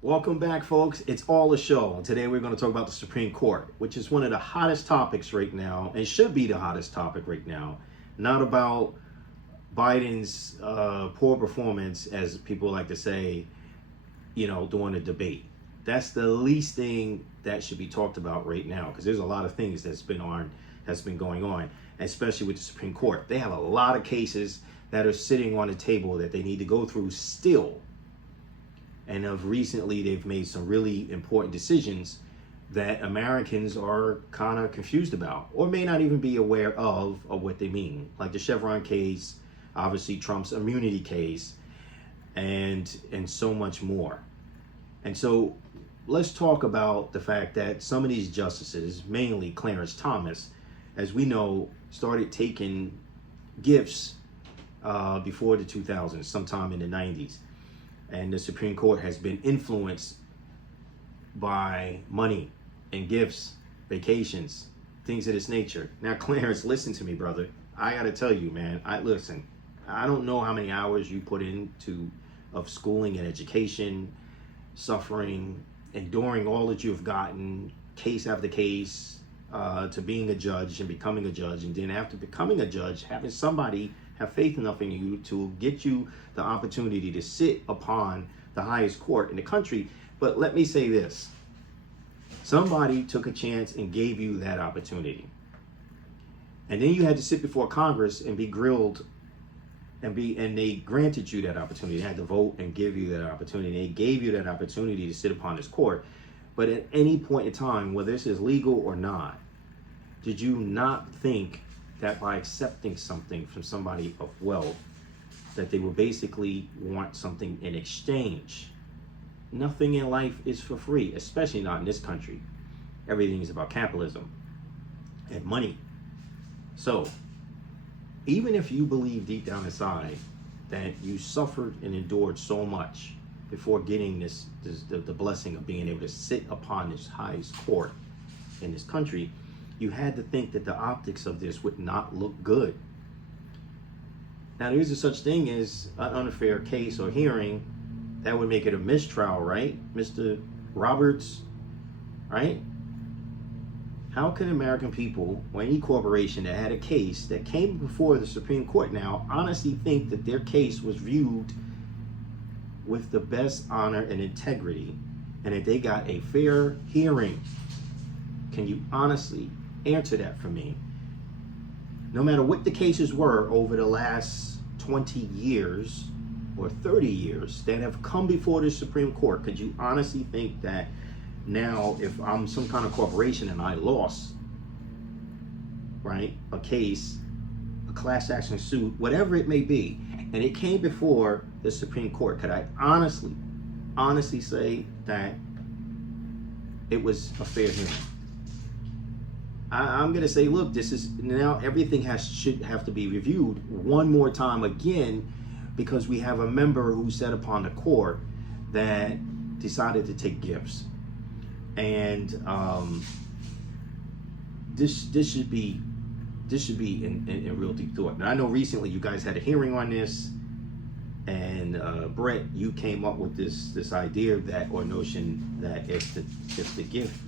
Welcome back, folks. It's all a show. And today we're going to talk about the Supreme Court, which is one of the hottest topics right now, and should be the hottest topic right now. Not about Biden's poor performance, as people like to say, during the debate. That's the least thing that should be talked about right now, because there's a lot of things that's been going on, especially with the Supreme Court. They have a lot of cases that are sitting on the table that they need to go through still. And recently, they've made some really important decisions that Americans are kind of confused about, or may not even be aware of what they mean. Like the Chevron case, obviously Trump's immunity case, and so much more. And so let's talk about the fact that some of these justices, mainly Clarence Thomas, as we know, started taking gifts before the 2000s, sometime in the 90s. And the Supreme Court has been influenced by money and gifts, vacations, things of this nature. Now, Clarence, listen to me, brother. I got to tell you, man, listen, I don't know how many hours you put into of schooling and education, suffering, enduring all that you've gotten, case after case, to being a judge and becoming a judge. And then after becoming a judge, having somebody have faith enough in you to get you the opportunity to sit upon the highest court in the country. But let me say this. Somebody took a chance and gave you that opportunity. And then you had to sit before Congress and be grilled and they granted you that opportunity. They had to vote and give you that opportunity. They gave you that opportunity to sit upon this court. But at any point in time, whether this is legal or not, did you not think that by accepting something from somebody of wealth, that they will basically want something in exchange? Nothing in life is for free, especially not in this country. Everything is about capitalism and money. So, even if you believe deep down inside that you suffered and endured so much before getting the blessing of being able to sit upon this highest court in this country, you had to think that the optics of this would not look good. Now, there is a such thing as an unfair case or hearing that would make it a mistrial, right, Mr. Roberts, right? How can American people or any corporation that had a case that came before the Supreme Court now honestly think that their case was viewed with the best honor and integrity and that they got a fair hearing? Can you honestly answer that for me? No matter what the cases were over the last 20 years or 30 years that have come before the Supreme Court, could you honestly think that now, if I'm some kind of corporation and I lost, right, a case, a class action suit, whatever it may be, and it came before the Supreme Court, could I honestly say that it was a fair hearing? I'm going to say, look, this is now everything should have to be reviewed one more time again, because we have a member who sat upon the court that decided to take gifts. And this should be in real deep thought. Now, I know recently you guys had a hearing on this, and Brett, you came up with this idea that, or notion that if the gift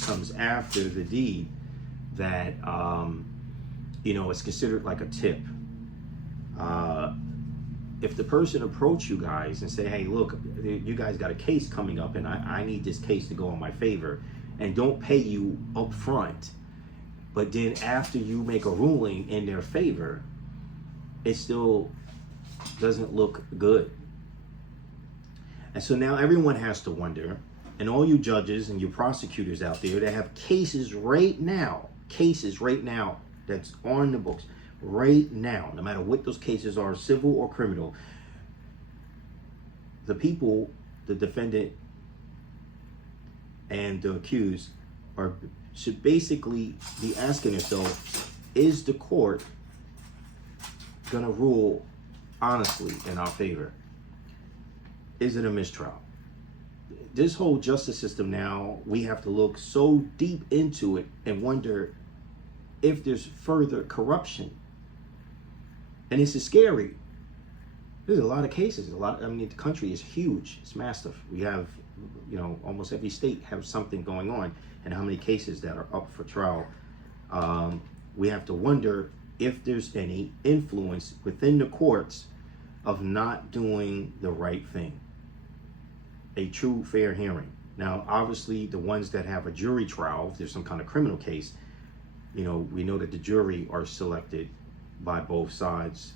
comes after the deed, that it's considered like a tip. If the person approached you guys and say, hey, look, you guys got a case coming up and I need this case to go in my favor, and don't pay you up front, but then after you make a ruling in their favor, it still doesn't look good. And so now everyone has to wonder, and all you judges and you prosecutors out there that have cases right now that's on the books right now, no matter what those cases are, civil or criminal, the people, the defendant and the accused, should basically be asking themselves, is the court gonna rule honestly in our favor? Is it a mistrial? This whole justice system now, we have to look so deep into it and wonder if there's further corruption. And this is scary. There's a lot of cases. The country is huge. It's massive. We have almost every state has something going on, and how many cases that are up for trial. We have to wonder if there's any influence within the courts of not doing the right thing. A true fair hearing. Now, obviously, the ones that have a jury trial, if there's some kind of criminal case, we know that the jury are selected by both sides,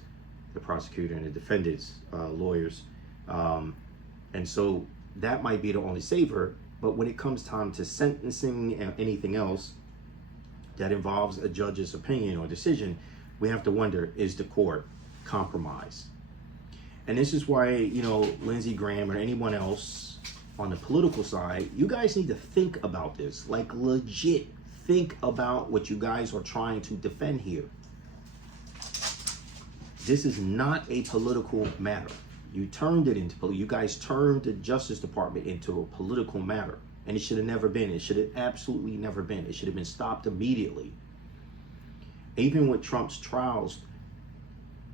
the prosecutor and the defendant's lawyers. And so that might be the only saver. But when it comes time to sentencing and anything else that involves a judge's opinion or decision, we have to wonder, is the court compromised? And this is why, Lindsey Graham or anyone else on the political side, you guys need to think about this. Like, legit think about what you guys are trying to defend here. This is not a political matter. You turned it into, you guys turned the Justice Department into a political matter. And it should have never been. It should have absolutely never been. It should have been stopped immediately. Even with Trump's trials,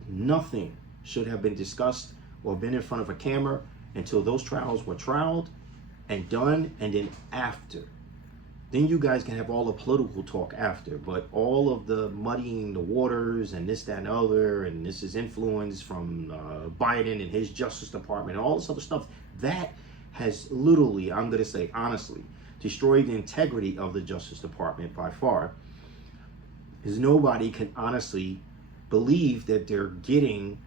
nothing should have been discussed or been in front of a camera until those trials were trialed and done, and then after. Then you guys can have all the political talk after, but all of the muddying the waters and this, that, and other, and this is influence from Biden and his Justice Department and all this other stuff, that has literally, I'm going to say honestly, destroyed the integrity of the Justice Department by far, because nobody can honestly believe that they're getting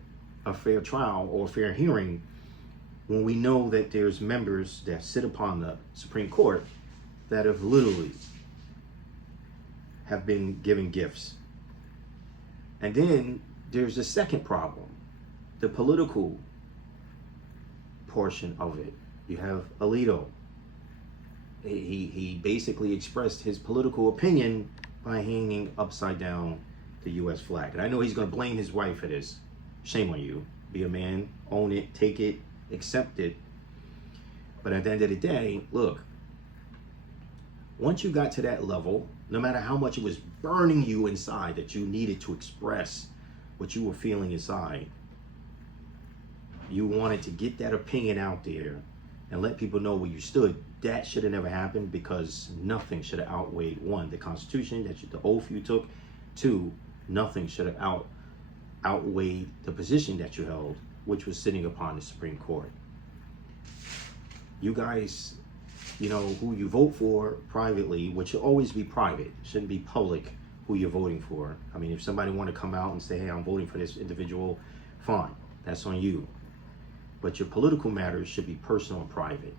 a fair trial or a fair hearing when we know that there's members that sit upon the Supreme Court that have literally have been given gifts. And then there's a second problem, the political portion of it. You have Alito. He basically expressed his political opinion by hanging upside down the U.S. flag. And I know he's going to blame his wife for this. Shame on you. Be a man, own it, take it, accept it. But at the end of the day, look, once you got to that level, no matter how much it was burning you inside that you needed to express what you were feeling inside, you wanted to get that opinion out there and let people know where you stood. That should have never happened, because nothing should have outweighed, one, the Constitution, the oath you took, two, nothing should have outweighed the position that you held, which was sitting upon the Supreme Court. You guys, who you vote for privately, which should always be private, it shouldn't be public who you're voting for. I mean, if somebody want to come out and say, hey, I'm voting for this individual, fine, that's on you. But your political matters should be personal and private.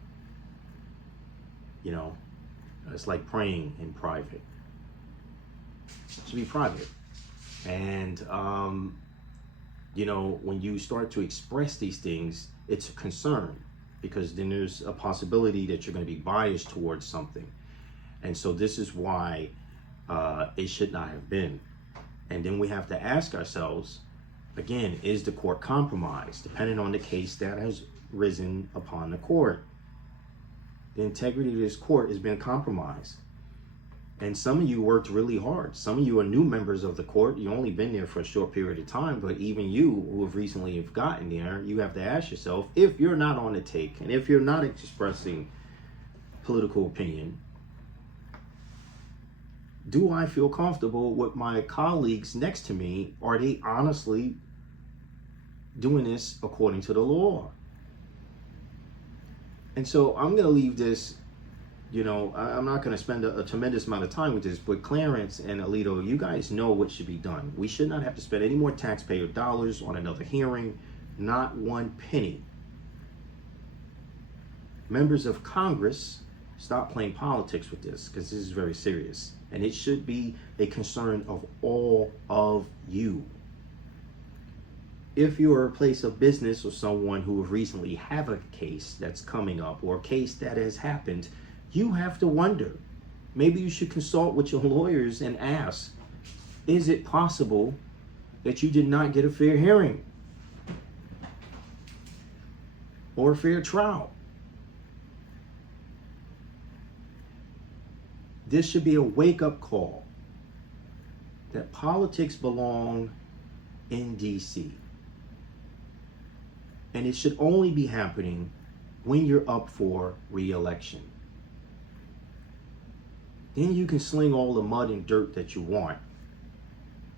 It's like praying in private. It should be private. And, when you start to express these things, it's a concern, because then there's a possibility that you're going to be biased towards something. And so this is why it should not have been. And then we have to ask ourselves, again, is the court compromised? Depending on the case that has risen upon the court. The integrity of this court has been compromised. And some of you worked really hard. Some of you are new members of the court. You've only been there for a short period of time, but even you who have recently gotten there, you have to ask yourself, if you're not on the take, and if you're not expressing political opinion, do I feel comfortable with my colleagues next to me? Are they honestly doing this according to the law? And so I'm going to leave this, I'm not going to spend a tremendous amount of time with this, but Clarence and Alito, you guys know what should be done. We should not have to spend any more taxpayer dollars on another hearing, not one penny. Members of Congress, stop playing politics with this, because this is very serious. And it should be a concern of all of you. If you're a place of business or someone who recently have a case that's coming up, or a case that has happened, you have to wonder. Maybe you should consult with your lawyers and ask, is it possible that you did not get a fair hearing or a fair trial? This should be a wake-up call that politics belong in DC. And it should only be happening when you're up for re-election. Then you can sling all the mud and dirt that you want,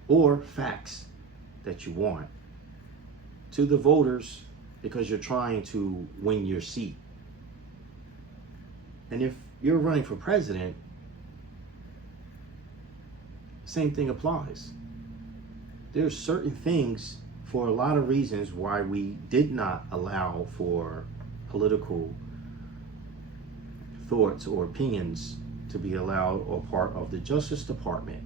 or facts that you want, to the voters because you're trying to win your seat. And if you're running for president, same thing applies. There's certain things, for a lot of reasons, why we did not allow for political thoughts or opinions to be allowed or part of the Justice Department,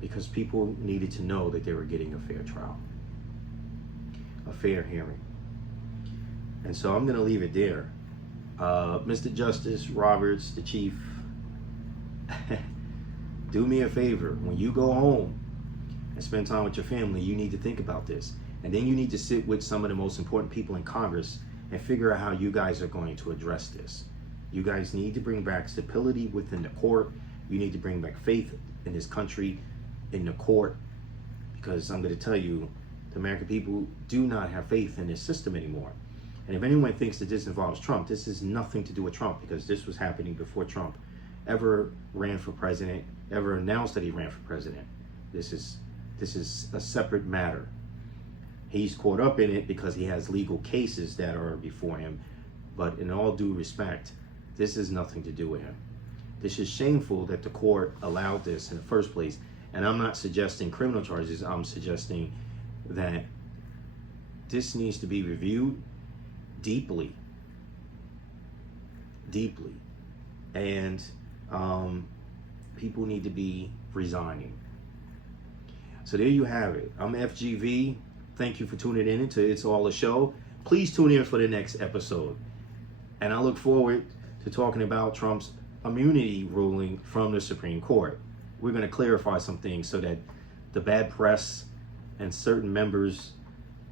because people needed to know that they were getting a fair trial, a fair hearing. And so I'm going to leave it there. Mr. Justice Roberts, the Chief, do me a favor. When you go home and spend time with your family, you need to think about this. And then you need to sit with some of the most important people in Congress and figure out how you guys are going to address this. You guys need to bring back stability within the court. You need to bring back faith in this country, in the court, because I'm going to tell you, the American people do not have faith in this system anymore. And if anyone thinks that this involves Trump, this has nothing to do with Trump, because this was happening before Trump ever ran for president, ever announced that he ran for president. This is a separate matter. He's caught up in it because he has legal cases that are before him. But in all due respect, this has nothing to do with him. This is shameful that the court allowed this in the first place. And I'm not suggesting criminal charges. I'm suggesting that this needs to be reviewed deeply. And people need to be resigning. So there you have it. I'm FGV. Thank you for tuning in to It's All a Show. Please tune in for the next episode. And I look forward to talking about Trump's immunity ruling from the Supreme Court. We're going to clarify some things so that the bad press and certain members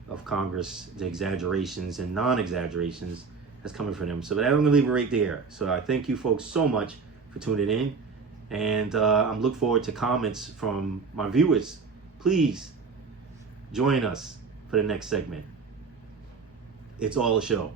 of Congress, the exaggerations and non-exaggerations, that's coming from them. So I'm going to leave it right there. So I thank you folks so much for tuning in. And I'm looking forward to comments from my viewers. Please join us for the next segment. It's All a Show.